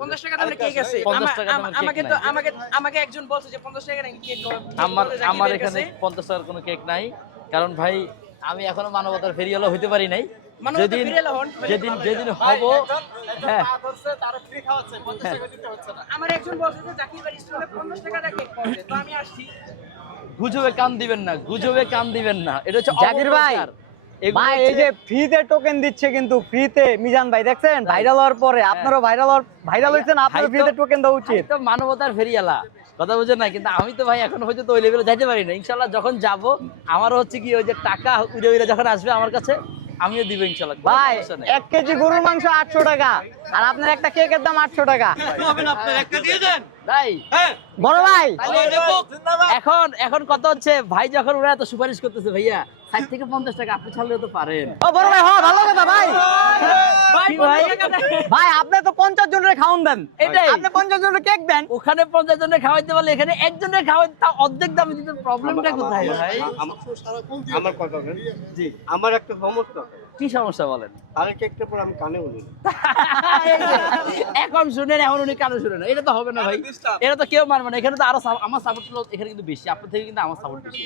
50 টাকা দামের কেক আছে। 50 টাকা দামের কেক আমাকে নাই। তো আমাকে একজন বলছে যে 50 টাকা নাকি কেক আমার এখানে 50 টাকার কোনো কেক নাই, কারণ ভাই আমি এখনো মানবতার ফেরিওয়ালা হইতে পারি নাই। যেদিন যেদিন হব, হ্যাঁ আমার একজন বলছে যে জাকির ভাই স্টলে 50 টাকা দিয়ে কেক পাওয়া যায়। তো আমি আসছি। গুজবে কান দিবেন না, গুজবে কান দিবেন না, এটা হচ্ছে জাকির ভাই, অপপ্রচার। এগুলো ভাই এই যে হচ্ছে- ফ্রিতে টোকেন দিচ্ছে কিন্তু ফ্রিতে মিজান ভাই দেখছেন ভাইরাল হওয়ার পরে আপনারও ভাইরাল হয়েছেন, আপনারও ভাই ফ্রিতে তো- টোকেন দেওয়া ভাই উচিত। তো মানবতার ফেরিয়ালা, কথা বুঝেন না, কিন্তু আমি তো ভাই এখন হয়তো তো ওই লেভেলে যাইতে পারি না। ইনশাল্লাহ যখন যাব আমারও হচ্ছে কি ওই যে টাকা উড়ে উড়ে যখন আসবে আমার কাছে আমিও দিব ইনশাল্লাহ, কোনো ভাই সমস্যা নেই। 1 কেজি গরুর মাংস 800 টাকা আর আপনার একটা কেকের দাম 800 টাকা। তাই বড় ভাই এখন কত হচ্ছে ভাই, যখন ওরা এত সুপারিশ করতেছে ভাইয়া 60 থেকে 50 টাকা আপনি ছাড়লেও তো পারেন। ও বড় ভাই, হ্যাঁ ভালো কথা ভাই। কি ভাই? ভাই আপনি তো 50 জনের খাওয়ান দেন, এটাই। আপনি 50 জনের কেক দেন। ওখানে 50 জনের খাওয়াইতে পারলে এখানে একজনের খাওয়াইতে তাও অর্ধেক দামে দিতে, প্রবলেমটা কোথায় ভাই? আমার কথা বলেন। জি, আমার একটা সমস্যা। কি সমস্যা বলেন? তাহলে কেকটা পর আমি কানে বলি। এখন শুনেন, এখন উনি কানে শুনেন, এটা তো হবে না ভাই, এটা তো কেউ মানবে না। এখানে তো আরো আমার সাপোর্ট এখানে কিন্তু বেশি, আপনার থেকে কিন্তু আমার সাপোর্ট বেশি।